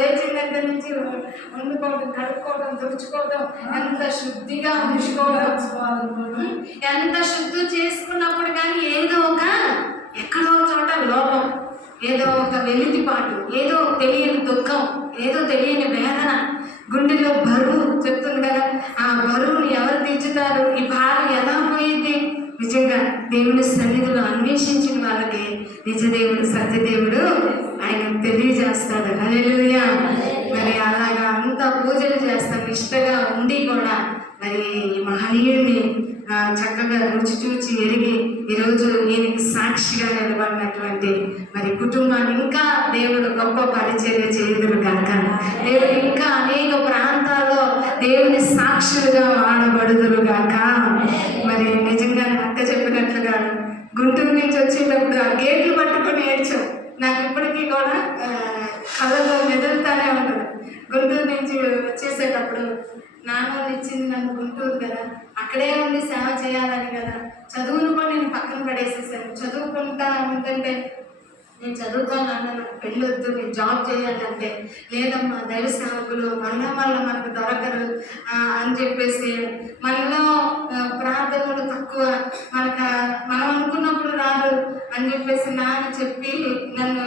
లేచిన దగ్గర నుంచి వండుకోవడం, కడుక్కోవడం, తుడుచుకోవడం, ఎంత శుద్ధిగా ఉంచుకోవడం, ఎంత శుద్ధి చేసుకున్నప్పుడు కానీ ఏదో ఒక ఎక్కడో చోట లోపం, ఏదో ఒక వెలితిపాటు, ఏదో తెలియని దుఃఖం, ఏదో తెలియని వేదన, గుండెలో బరువు చెప్తుంది కదా. ఆ బరువుని ఎవరు తీర్చుతారు? ఈ భారం ఎలా పోయింది? నిజంగా దేవుని సన్నిధిలో అన్వేషించిన వాళ్ళకి నిజదేవుడు, సత్యదేవుడు ఆయన తెలియజేస్తాడు. హల్లెలూయా. మరి అలాగా అంత పూజలు చేస్తాం నిష్టగా ఉండి కూడా మరి ఈ మహనీయుడిని చక్కగా రుచి చూచి ఎరిగి ఈరోజు ఈయనకి సాక్షిగా నిలబడినటువంటి మరి కుటుంబాన్ని ఇంకా దేవుడు గొప్ప పరిచర్య చేయుదురు కాక. దేవుడు ఇంకా అనేక ప్రాంతాల్లో దేవుని సాక్షులుగా వాడబడుదురు గాక. మరి నిజంగా అక్క చెప్పినట్లుగా గుంటూరు నుంచి వచ్చేటప్పుడు ఆ గేట్లు పట్టుకొని ఏడ్చాం. నాకు ఇప్పటికీ కూడా కళ్ళల్లో మెదులుతానే ఉంటుంది. గుంటూరు నుంచి వచ్చేసేటప్పుడు నాన్న ఇచ్చింది నన్ను గుంటూరు కదా, అక్కడే ఉండి సేవ చేయాలని కదా, చదువును కూడా నేను పక్కన పడేసేసాను. చదువుకుంటా ఉంటుంటే నేను చదువుకోవాలన్నా నాకు పెళ్ళొద్దు, నేను జాబ్ చేయాలంటే లేదమ్మా దైవ సేవకులు మనకు దొరకరు అని చెప్పేసి, మనలో ప్రార్థనలు తక్కువ, మనం అనుకున్నప్పుడు రాదు అని చెప్పేసి నాన్న చెప్పి నన్ను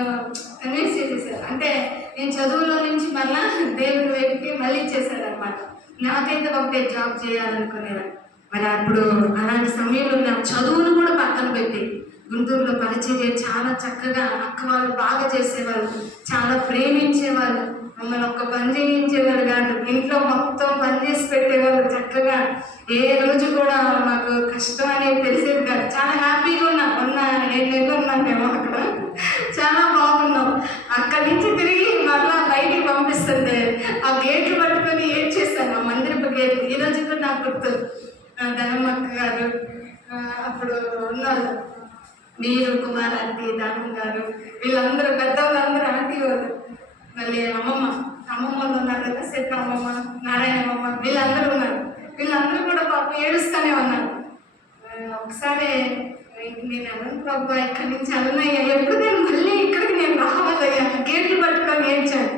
కన్విన్స్ చేసేసారు. అంటే నేను చదువులో నుంచి మళ్ళా దేవుడి వైపుకి మళ్ళీ ఇచ్చేసాడు అనమాట. నాకైతే ఒకటే జాబ్ చేయాలనుకునేది. మరి అప్పుడు అలాంటి సమయంలో నా చదువును కూడా పక్కన పెట్టి గుంటూరులో పరిచర్య చాలా చక్కగా అక్క వాళ్ళు బాగా చేసేవాళ్ళు, చాలా ప్రేమించేవాళ్ళు, మమ్మల్ని ఒక్క పని చేయించేవాళ్ళు కాదు, ఇంట్లో మొత్తం పని చేసి పెట్టేవాళ్ళు చక్కగా. ఏ రోజు కూడా మాకు కష్టం అనేది తెలిసేది కాదు. చాలా హ్యాపీగా ఉన్నాం. 7 నెలలు ఉన్నాం మేము అక్కడ, చాలా బాగున్నాం. అక్కడి నుంచి తిరిగి మళ్ళా బయటికి పంపిస్తుంటే ఆ గేట్లు పట్టుకొని ఏడ్చేస్తాను, ఆ మందిరపు గేట్లు. ఈరోజు కూడా నాకు గుర్తు. ధనమ్మక్క గారు అప్పుడు ఉన్నారు, మీరు కుమార్ ఆంటీ, ధనం గారు, వీళ్ళందరూ పెద్దవాళ్ళందరూ ఆంటీ వాళ్ళు. మళ్ళీ అమ్మమ్మలు ఉన్నారు కదా, శెట్టి అమ్మమ్మ, నారాయణ అమ్మమ్మ, వీళ్ళందరూ ఉన్నారు. వీళ్ళందరూ కూడా పాపం ఏడుస్తూనే ఉన్నారు. ఒకసారి నేను అనంత బాబా ఇక్కడి నుంచి అన్నయ్యా, ఎప్పుడు నేను మళ్ళీ ఇక్కడికి నేను రావాలయ్యా, గేట్లు పట్టుకొని ఏడ్చాను.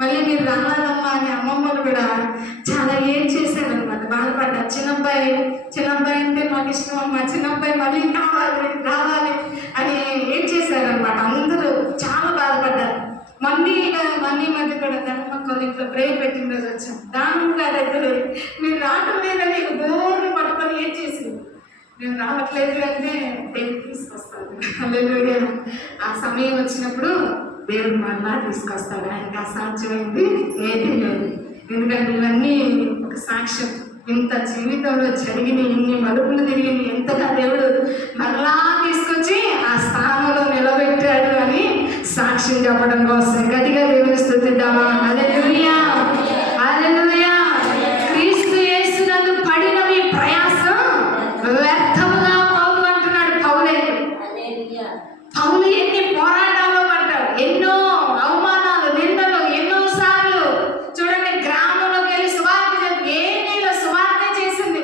మళ్ళీ మీరు రావాలమ్మా అని అమ్మమ్మలు కూడా చాలా ఏడ్చేశారు అనమాట, బాధపడ్డారు. చిన్నబ్బాయి అంటే మాకు ఇష్టం అమ్మా, చిన్నబ్బాయి మళ్ళీ రావాలి అని ఏడ్చేశారు అనమాట. అందరూ చాలా బాధపడ్డారు. మళ్ళీ మధ్య కూడా ధనమ్మక్క ఇంట్లో ప్రేయర్ పెట్టిన రోజు వచ్చాం. దానం గారి దగ్గర మీరు రావటం లేదని బోర్లు పట్టుకొని ఏడ్చేసింది. నేను రావట్లేదు అంటే దేవుడు తీసుకొస్తాడు. హల్లెలూయా. ఆ సమయం వచ్చినప్పుడు దేవుడు మళ్ళా తీసుకొస్తాడు. ఆయనకి అసాధ్యమైంది ఏదీ లేదు. ఎందుకంటే ఇవన్నీ ఒక సాక్ష్యం. ఇంత జీవితంలో జరిగిన ఇన్ని మలుపులు తిరిగిన ఎంతగా దేవుడు మళ్ళా తీసుకొచ్చి ఆ స్థానంలో నిలబెట్టాడు అని సాక్ష్యం చెప్పడం కోసం గట్టిగా దేవుని స్తుతిద్దామా. హల్లెలూయా, హల్లెలూయా. క్రీస్తు యేసునందు పడిన మీ ప్రయాసం వ్యర్థముగా పోవు అంటున్నాడు పౌలు. పౌలు ఎన్ని పోరాటాల్లో పడ్డాడు, ఎన్నో అవమానాలు, నిందలు, ఎన్నో సార్లు చూడండి. గ్రామంలోకి వెళ్ళి సువార్త చేసింది.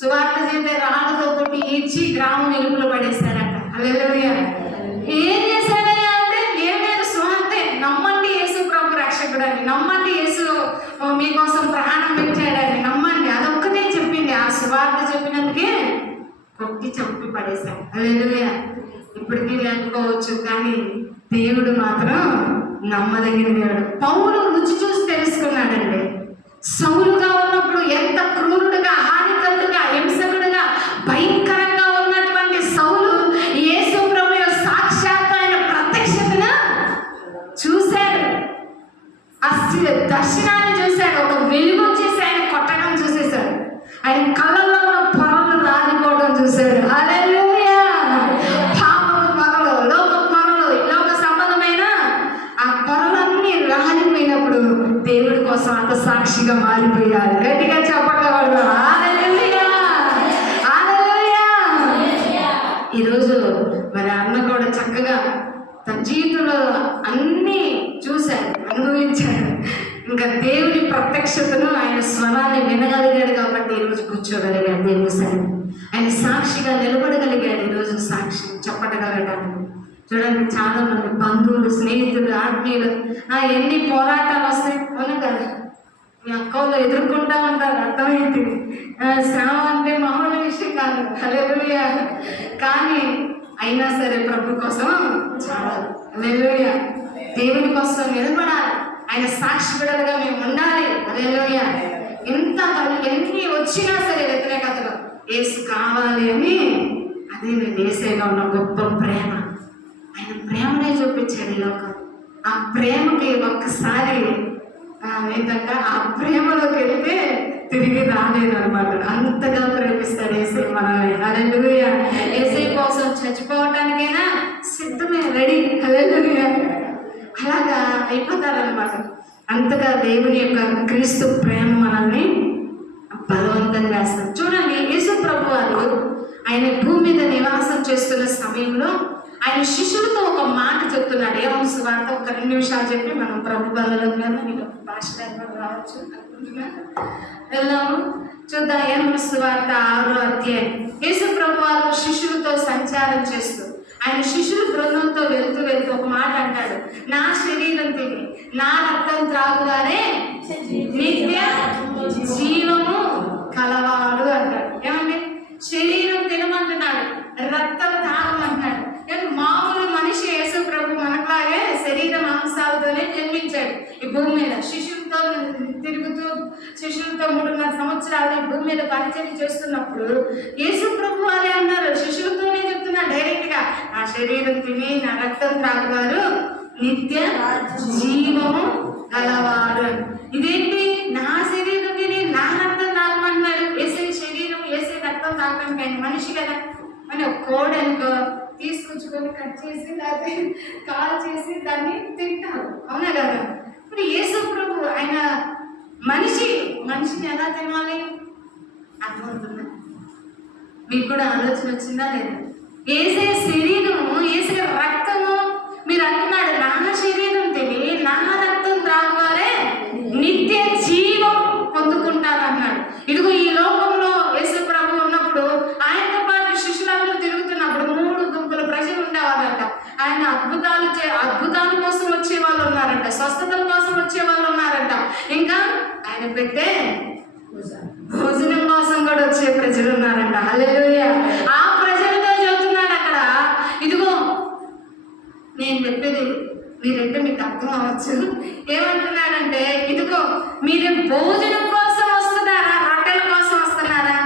సువార్త చేస్తే రాళ్ళతో కొట్టి ఈడ్చి గ్రామం వెలుపులో పడేస్తాడట. హల్లెలూయా. ఏం చేశాడయ్యా అంటే, ఏం లేదు, సువార్తే, నమ్మండి యేసు ప్రభు రక్షకుడని, నమ్మండి యేసు మీకోసం ప్రాణం పెట్టాడని నమ్మండి, అదొక్కటే చెప్పింది. ఆ సువార్త చెప్పినందుకే కొట్టి చంపి పడేశాడు. హల్లెలూయా. ఇప్పటికీ లేకపోవచ్చు కానీ దేవుడు మాత్రం నమ్మదగిన దేవుడు. పౌలు రుచి చూసి తెలుసుకున్నాడండి. సౌలుగా ఉన్నప్పుడు ఎంత క్రూరుడుగా, హానికరుడుగా, హింసకుడుగా, భయంకరంగా ఉన్నటువంటి సౌలు యేసు ప్రభు సాక్షాత్ ఆయన ప్రత్యక్షతను చూశాడు. ఆ దర్శనాన్ని చూశాడు. ఒక వెలుగు వచ్చేసి ఆయన కొట్టడం చూసేశాడు. ఆయన కళ్ళల్లో ఉన్న పొరలు రాలిపోవడం చూశాడు. హల్లెలూయా. పాపపు పొరలు, లోక పొరలు, లోక సంబంధమైన ఆ పొరలన్నీ రాలిపోయినప్పుడు దేవుడి కోసం అంత సాక్షిగా మారిపోయారు. గట్టిగా చెప్పగలడు. హల్లెలూయా, హల్లెలూయా. ఈరోజు మరి అన్న కూడా చక్కగా తన జీవితంలో అన్నీ చూశాడు, అనుభవించాడు. ఇంకా దేవుని ప్రత్యక్షతను, ఆయన స్వరాన్ని వినగలిగాడు కాబట్టి ఈరోజు కూర్చోగలిగాడు దేవుని సన్నిధిలో. ఆయన సాక్షిగా నిలబడగలిగాడు. ఈరోజు సాక్షి చెప్పగలగడానికి చూడండి, చాలా మంది బంధువులు, స్నేహితులు, ఆత్మీయులు ఎన్ని పోరాటాలు వస్తాయి, అవును కదా. మీ అక్కలు ఎదుర్కొంటా ఉంటారు, అర్థమైంది. శ్రమ అంటే మామూలు విషయం కాదు, హల్లెలూయా. కానీ అయినా సరే ప్రభు కోసం చాలాలి, హల్లెలూయా. దేవుని కోసం నిలబడాలి, ఆయన సాక్షి బిడ్డలుగా మేము ఉండాలి, హల్లెలూయా. ఎంత ఎన్ని వచ్చినా సరే వ్యతిరేకతలు యేసు కావాలి అని, అదే నేను యేసులో ఉన్న గొప్ప ప్రేమ. ఆయన ప్రేమనే చూపించాడు ఈ లోకం. ఆ ప్రేమకి ఒక్కసారి ఏంటంటే ఆ ప్రేమలోకి వెళ్తే తిరిగి రాలేదు అనమాట. అంతగా ప్రేమిస్తాడు యేసే మనల్ని, హల్లెలూయా. యేసే కోసం చచ్చిపోవటానికైనా సిద్ధమే, రెడీ, హల్లెలూయా. అలాగా అయిపోతారనమాట. అంతగా దేవుని యొక్క క్రీస్తు ప్రేమ మనల్ని బలవంతంగా వేస్తారు. చూడండి, యేసు ప్రభు వారు ఆయన భూమి మీద నివాసం చేస్తున్న సమయంలో ఆయన శిష్యులతో ఒక మాట చెప్తున్నాడు. ఏమన్నా సువార్త ఒక 2 నిమిషాలు చెప్పి మనం ప్రభు బలలో మీకు భాష రావచ్చు అనుకుంటున్నాను. వెళ్దాము, చూద్దాం. ఏమన్నా సువార్త 6వ అధ్యాయం. యేసు ప్రభు వారు శిష్యులతో సంచారం చేస్తూ ఆయన శిష్యుల బృందంతో వెళ్తూ వెళ్తూ ఒక మాట అంటాడు, నా శరీరం తిని నా రక్తం త్రాగుగానే నిత్య జీవము కలవాడు అంటాడు. ఏమండి, శరీరం తినమంటున్నాడు, రక్తం తాగమంటాడు. మామూలు మనిషి యేసు ప్రభు మనట్లాగే శరీర మాంసాలతోనే జన్మించాడు ఈ భూమి మీద. శిష్యులతో తిరుగుతూ శిష్యులతో 3.5 సంవత్సరాలు ఈ భూమి మీద పరిచయం చేస్తున్నప్పుడు యేసు ప్రభు వారే అన్నారు, శిష్యులతోనే చెప్తున్నారు డైరెక్ట్ గా, నా శరీరం తిని నా రక్తం త్రాగువారు నిత్య జీవము గలవాడు. ఇదేంటి, నా శరీరం తిని నా రక్తం తాగమన్నాడు. వేసే శరీరం వేసే రక్తం తాగడానికి ఆయన మనిషి కదా. అని ఒక కోడి అనుకో తీసుకొచ్చుకొని కట్ చేసి లేకపోతే కాల్ చేసి దాన్ని తింటారు, అవునా కదా. ఇప్పుడు యేసు ప్రభు ఆయన మనిషిని ఎలా తినాలి అర్థమవుతుందా? మీకు కూడా ఆలోచన వచ్చిందా లేదా? ఏసే శరీరము ఏసే రక్తము మీరు అంటున్నాడు, నా శరీరం తిని నా రక్తం త్రాగాలే నిత్య జీవం పొందుకుంటారన్నాడు. ఇదిగో ఈ లోకంలో యేసు ప్రభు ఉన్నప్పుడు ఆయనతో పాటు శిష్యులందరూ తిరుగుతున్నప్పుడు 3 గుంపుల ప్రజలు ఉండేవాళ్ళంట. ఆయన అద్భుతాల కోసం వచ్చే వాళ్ళు ఉన్నారంట, స్వస్థతల కోసం వచ్చే వాళ్ళు ఉన్నారంట, ఇంకా ఆయన పెట్టే భోజనం కోసం కూడా వచ్చే ప్రజలు ఉన్నారంట, హల్లెలూయా. ఆ ప్రజలతో చెబుతున్నాడు అక్కడ, ఇదిగో నేను చెప్పేది మీరంటే మీకు అర్థం అవ్వచ్చు. ఏమంటున్నాడంటే, ఇదిగో మీరు భోజనం కోసం వస్తున్నారా, రొట్టెల కోసం వస్తున్నారా,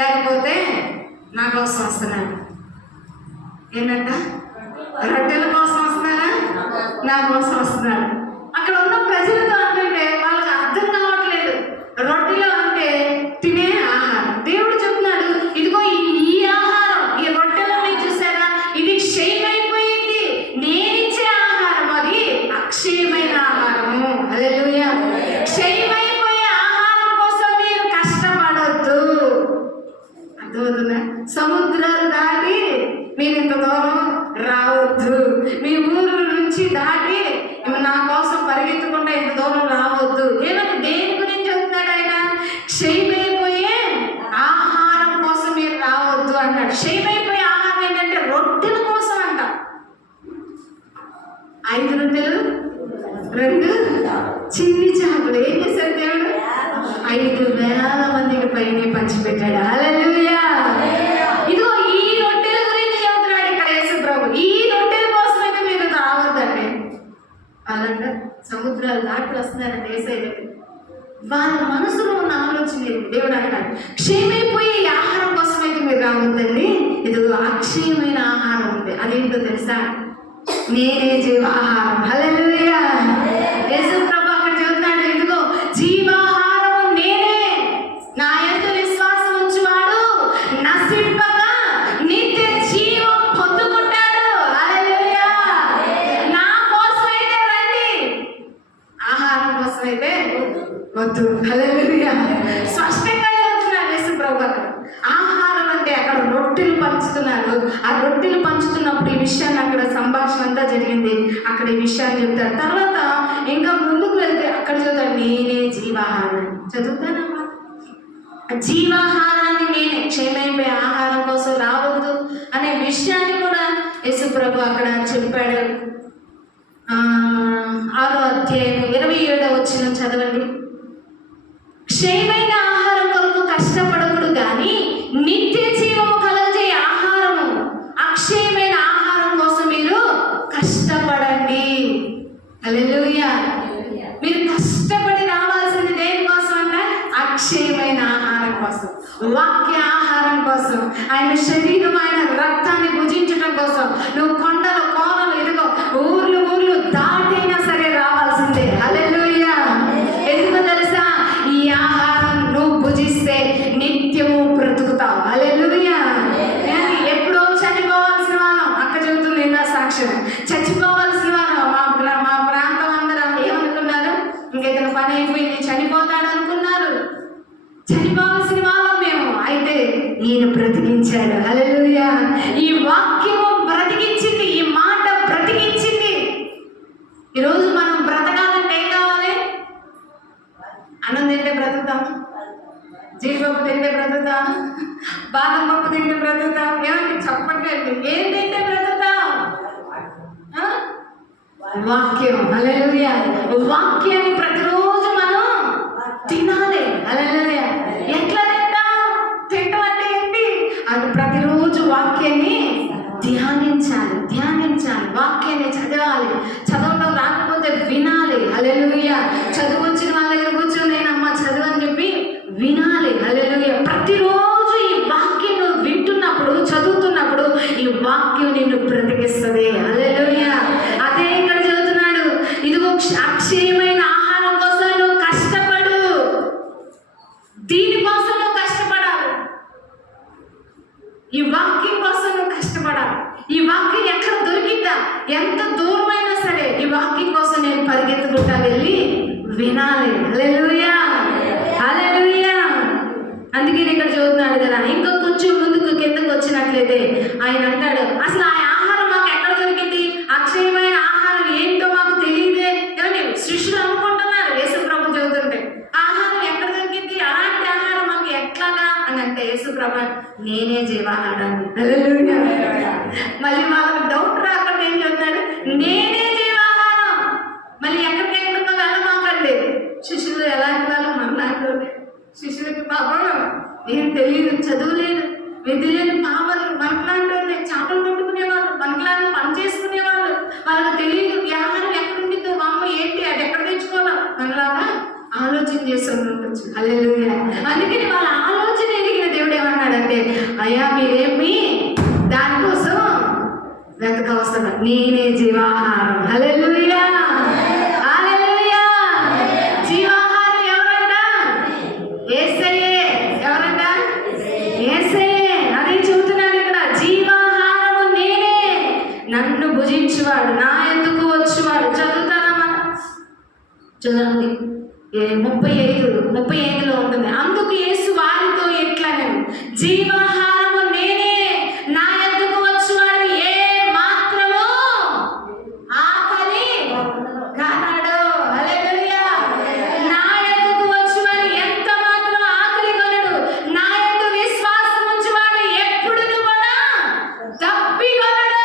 లేకపోతే నా కోసం వస్తున్నారా? ఏంటంట, రొట్టెల కోసం వస్తున్నారా, నా కోసం వస్తున్నారా? అక్కడ ఉన్న ప్రజలతో అంటే వాళ్ళకి అర్థం కావట్లేదు. రొట్టెలు అంటే తినే ఆహారం. దేవుడు చెప్తున్నాడు, ఇదిగో ఈ ఆహారం, ఈ రొట్టెలని చూసారా, ఇది క్షయమైపోయింది, నేనిచ్చే ఆహారం అది అక్షయమైన ఆహారము, హల్లెలూయా. క్షయమైపోయే ఆహారం కోసం మీరు కష్టపడొద్దు, అర్థమవుతుందా? సముద్రాలు దాటి మీరు ఇంత దూరం రావద్దు, మీ ఊరు నుంచి దాటి నా కోసం పరిగెత్తకుండా ఇంత దూరం రావద్దు. ఏమంటే దేని గురించి చెప్తున్నాడు ఆయన? క్షయమైపోయే ఆహారం కోసం మీరు రావద్దు అన్నాడు. క్షయమైపోయే ఆహారం ఏంటంటే రొట్టెల కోసం అంట. 5 రొట్టెలు 2 చిన్ని చేపలు ఏం చేశాడు దేవుడు? 5,000 మందికి పైన పంచిపెట్టాడు, హల్లెలూయా. ఇదిగో ఈ రొట్టెల గురించి చెబుతున్నాడు ఇక్కడ యేసు ప్రభు. ఈ రొట్టెల కోసం అయితే మీరు రావద్దండి. అలాంట సముద్రాలు దాటి వస్తున్నారంటే యేసయ్య వాళ్ళ మనసులో ఉన్న ఆలోచన దేవుడు అంటాడు, క్షయమైపోయే ఆహారం కోసం అయితే మీరు రావద్దండి, ఇదిగో అక్షయమైన ఆహారం ఉంది. అదేంటో తెలుసా? నేనే జీవాహారం, హల్లెలూయా. యేసు ప్రభు అక్కడ చెబుతున్నాడు, ఇదిగో జీవాహారం నేనే, నా యందు విశ్వాసం ఉంచువాడు నశింపగా నిత్య జీవం పొందుకుంటాడు, హల్లెలూయా. నా కోసం అయితే రండి, ఆహారం కోసం అయితే వద్దు, హల్లెలూయా. స్పష్టంగా చెబుతున్నాడు యేసు ప్రభు అక్కడ. ఆహారం అంటే అక్కడ రొట్టెలు పంచుతున్నారు. ఆ రొట్టెలు పంచుతున్నప్పుడు ఈ విషయాన్ని అక్కడ సంభాషణ అంతా జరిగింది. అక్కడ ఈ విషయాన్ని చెప్తారు. తర్వాత ఇంకా ముందుకు వెళ్తే అక్కడ చదువుతాడు, నేనే జీవాహారం. చదువుతానమ్మా, జీవాహారాన్ని నేనే, క్షయమైపోయే ఆహారం కోసం రావద్దు అనే విషయాన్ని కూడా యేసు ప్రభు అక్కడ అధ్యాయం 27 చదవండి. క్షయమైన ఆహారం కొరకు కష్టపడకుడు గాని నిత్య జీవము కలగజే ఆహారము, అక్షయమైన ఆహారం కోసం మీరు కష్టపడండి. హల్లెలూయా. మీరు కష్టపడి రావాల్సింది దేనికోసం అంటే అక్షయమైన ఆహారం కోసం, వాక్య ఆహారం కోసం, ఆయన శరీరం ఆయన రక్తాన్ని భుజించడం కోసం. నువ్వు కొండలు కోనలు ఇదిగో ఊర్లు దాటైనా సరే రావాల్సిందే. హల్లెలూయా. ఎందుకు తెలుసా? ఈ ఆహారం నువ్వు భుజిస్తే నిత్యము బ్రతుకుతావు. హల్లెలూయా. ఎప్పుడో చనిపోవాల్సిన వాళ్ళం, అక్క చెబుతుంది నా సాక్ష్యం, చచ్చిపోవాల్సిన వాళ్ళం. మా ప్రాంతం అందరం ఏమనుకున్నారు? ఇంకేదైనా పని అయిపోయింది చనిపోతాడు అనుకున్నారు. చనిపోవాల్సిన వాళ్ళం మేము. అయితే ఈయన బ్రతికించాడు. హల్లెలూయా. ఈ వాక్యము బ్రతికించింది, ఈ మాట బ్రతికించింది. ఈరోజు మనం బ్రతకాలంటే ఏం కావాలి? అన్నం తింటే బ్రతుకుతాం, జీడిపప్పు తింటే బ్రతుకుతాం, బాదం పప్పు తింటే బ్రతుకుతాం. ఏమంటే చెప్పట్లేదు. ఏం తింటే బ్రతుకుతాం? వాక్యం. హల్లెలూయా. వాక్యాన్ని ప్రతిరోజు మనం తినాలి. హల్లెలూయా. ఎట్లా తింటాం అంటే ఏంటి? అది ప్రతిరోజు వాక్యాన్ని ధ్యానించాలి. వాక్యాన్ని చదవాలి. చదవడం రాకపోతే వినాలి. హల్లెలూయా. చదువు వచ్చిన వాళ్ళ దగ్గర కూర్చొని నేను అమ్మ చదువు అని చెప్పి వినాలి. హల్లెలూయా. ప్రతిరోజు ఈ వాక్యం వింటున్నప్పుడు, చదువుతున్నప్పుడు ఈ వాక్యం నిన్ను బ్రతికిస్తుంది. హల్లెలూయా. అదే ఇక్కడ చదువుతున్నాడు. ఇదిగో అక్షయమైన ఆహారం కోసం నువ్వు కష్టపడు. దీనికోసం నువ్వు కష్టపడాలి. ఈ వాక్యం కోసం నువ్వు కష్టపడాలి. ఈ వాక్యం ఎక్కడ దొరికిందా? ఎంత దూరమైనా సరే ఈ వాక్యం కోసం నేను పరిగెత్తుకుంటా వెళ్ళి వినాలి. హల్లెలూయా. హల్లెలూయా. అందుకే ఇక్కడ చదువుతున్నాడు కదా. ఇంకా కొంచెం ముందుకు కిందకు వచ్చినట్లయితే ఆయన అంటాడు, అసలు ఆ ఆహారం మాకు ఎక్కడ దొరికింది? అక్షయమైన ఆహారం ఏంటో మాకు తెలియదే. ఏమండి శిష్యులు అనుకుంటున్నారు యేసు ప్రభు చదువుతుంటే, ఆహారం ఎక్కడ దొరికింది? అలాంటి ఆహారం మాకు ఎట్లాగా అని అంటే యేసు ప్రభు నేనే జీవాహారాన్ని. హల్లెలూయా. మళ్ళీ వాళ్ళకి డౌట్ రాకుండా ఏం చెప్తాడు? నేనే జీవాహారం. మళ్ళీ ఎక్కడికెక్కడికో వెళ్ళమాకండి. శిష్యులు ఎలాంటి వాళ్ళు? మనలాంటి వాళ్ళే. శిష్యులకి పాపం ఏం తెలియదు, చదువులేదు, విధి లేదు, పాపలు మనకులాంటి వాళ్ళే. చేపలు పట్టుకునేవాళ్ళు, మనకులాగా పని చేసుకునేవాళ్ళు. వాళ్ళకి తెలియదు ఆహారం ఎక్కడుండిద్దో, అమ్మ ఏంటి అది ఎక్కడ తెచ్చుకోవాలా, మనలాగా ఆలోచన చేసి ఉండొచ్చు. హల్లెలూయా. అందుకని వాళ్ళ ఆలోచన ఎరిగిన దేవుడు ఏమన్నాడంటే, అయ్యా మీరేమి దానికోసం వెతకవసరం, నేనే జీవాహారం. హల్లెలూయా. హల్లెలూయా. జీవాహారం ఎవరంట? యేసయ్యే. ఎవరంట? యేసయ్యే. అదే చెబుతున్నాడు ఇక్కడ. జీవాహారము నేనే, నన్ను భుజించువాడు, నా ఎందుకు వచ్చేవాడు. చదువుతారా మనం? చూడండి 35లో ఉంటుంది. అందుకు యేసు వారితో ఎట్లనెను, జీవాహారము నేనే, నా యొద్దకు వచ్చువాడు ఏ మాత్రము ఆకలి కానాడు. హల్లెలూయా. నా యొద్దకు వచ్చువాడు ఎంత మాత్రం ఆకలి కొనడు. నా యందు విశ్వాసం ఉంచువాడు ఎప్పుడును కూడా తప్పికొనడు.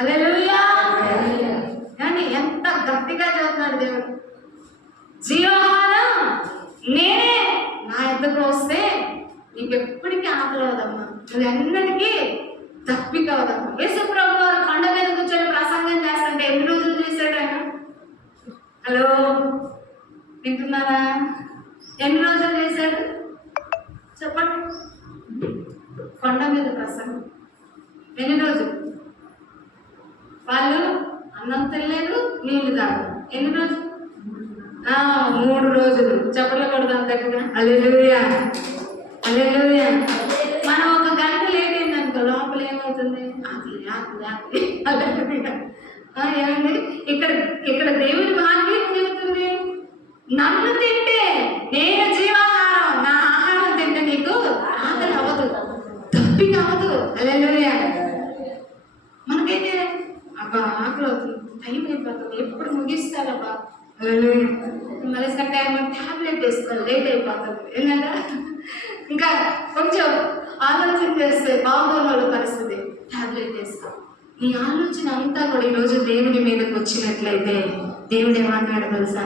హల్లెలూయా. కానీ ఎంత గట్టిగా చదువుతున్నాడు దేవుడు. జీవాహారం నేనే, నా యొద్దకు వస్తే నీకు ఎప్పటికీ ఆకలి అవదమ్మా, నువ్వు ఎన్నటికీ తప్పిక అవదమ్మా. యేసు ప్రభు వారు కొండ మీద కూర్చొని ప్రసంగం చేస్తుంటే ఎన్ని రోజులు చేశాడు ఆయన? హలో, వింటున్నారా? ఎన్ని రోజులు చేశాడు చెప్పండి? కొండ మీద ప్రసంగం ఎన్ని రోజులు? వాళ్ళు అన్నం తినలేదు, నీళ్లు తాగలేదు. ఎన్ని రోజులు? 3 రోజులు. చెప్పలు కొడదాం దగ్గర. హల్లెలూయా. హల్లెలూయా. మనం 1 గంట లేట్ అయిందనుకో లోపల ఏమవుతుంది? ఏమండి ఇక్కడ దేవుడి వాక్యం చెబుతుంది, నన్ను తింటే నేను జీవాహారం, నా ఆహారం తింటే నీకు ఆకలి అవ్వదు, తప్పిక అవ్వదు. హల్లెలూయా. మనకైతే అబ్బా ఆకలి అవుతుంది, టైం అయిపోతుంది, ఎప్పుడు ముగిస్తారబ్బా. మళ్ళీ టైం ట్యాబ్లెట్ వేసుకోవాలి, లేట్ అయిపోతుంది. ఏంటంటే ఇంకా కొంచెం ఆలోచన చేస్తే బాగోని పరిస్థితి, ట్యాబ్లెట్ వేసుకో. నీ ఆలోచన అంతా కూడా ఈరోజు దేవుని మీదకి వచ్చినట్లయితే దేవుడు ఏమన్నాడు తెలుసా?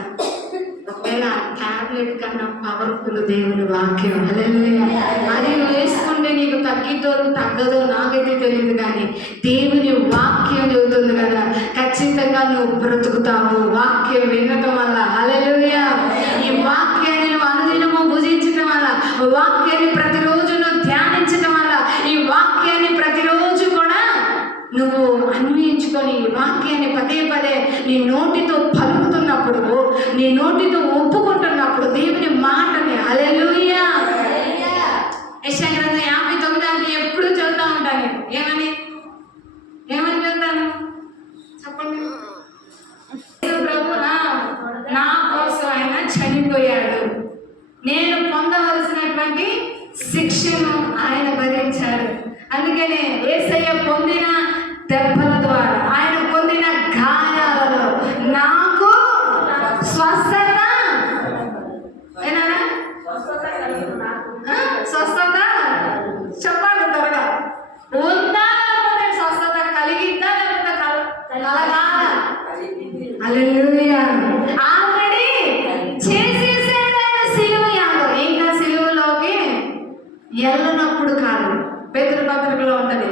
ఒకవేళ టాబ్లెట్ కన్నా పవర్ఫుల్ దేవుని వాక్యం. హల్లెలూయా. అది వేసుకుంటే నీకు తగ్గితో తగ్గదో నాకైతే తెలియదు, కానీ దేవుని వాక్యం చెబుతుంది కదా, ఖచ్చితంగా నువ్వు బ్రతుకుతావు వాక్యం వినటం వల్ల. హల్లెలూయా. ఈ వాక్యాన్ని నువ్వు అనుదినము భుజించటం వల్ల, వాక్యాన్ని ప్రతిరోజు నువ్వు ధ్యానించటం వల్ల, ఈ వాక్యాన్ని ప్రతిరోజు కూడా నువ్వు అన్వయించుకొని ఈ వాక్యాన్ని పదే పదే నీ నోటితో పలుకుతున్నప్పుడు, నీ నోటితో ఒప్పుకుంటున్నప్పుడు దేవుని మాటని, హల్లెలూయా. యెషయా గ్రంథం 59 ఎప్పుడు చదువుతూ ఉంటాను నేను. ఏమని చదువుతాను చెప్పండి? ప్రభు నా కోసం ఆయన చనిపోయాడు, నేను పొందవలసినటువంటి శిక్షను ఆయన భరించాడు. అందుకనే యేసయ్య పొందిన దెబ్బల ద్వారా, ఆయన పొందిన గాయాలలో నాకు స్వస్థత, ఏనా స్వస్థత చెప్పాలి త్వరగా. ఉందా లేకపోతే స్వస్థత కలిగిందా లేకపోతే కలగాల? హల్లెలూయా. ఆల్రెడీ చేసేసాడు ఆయన సిలువ యాగం. ఇంకా సిలువలోకి వెళ్ళనప్పుడు కాదు, పేతురు పత్రికలో ఉంటది,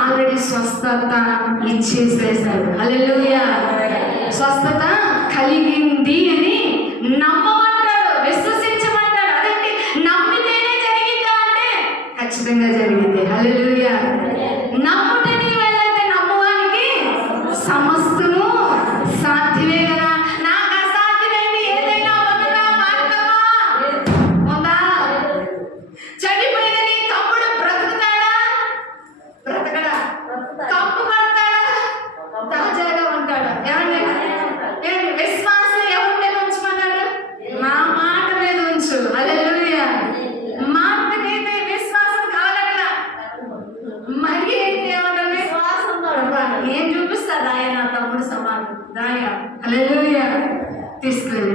ఆల్రెడీ స్వస్థత ఇచ్చేసేసాడు. హల్లెలూయా. స్వస్థత కలిగింది అని నమ్మమంటాడు, విశ్వసించమంటాడు. అదేంటి నమ్మితేనే జరిగిందా అంటే ఖచ్చితంగా జరిగింది. హల్లెలూయా. నమ్ముటని వెళ్ళైతే నమ్మువానికి సమస్తము సాధ్యమే కదా. నాకు అసాధ్యమైంది ఏదైనా ఒకటా మార్గమా ఉందా? చనిపోయిన నీ తమ్ముడు బ్రతుకుతాడా? బ్రతకడా? తప్పు పడతాడా? తాజాగా ఉంటాడా? విశ్వాసం ఎవరి మీద ఉంచమన్నాడు? నా మాట మీద ఉంచు. హల్లెలూయా. మాటకైతే విశ్వాసం కలగట్లా, మరి ఏమంటే ఏం చూపిస్తాడు ఆయన తమ్ముడు సమానం దాయ. హల్లెలూయా. తీసుకెళ్ళి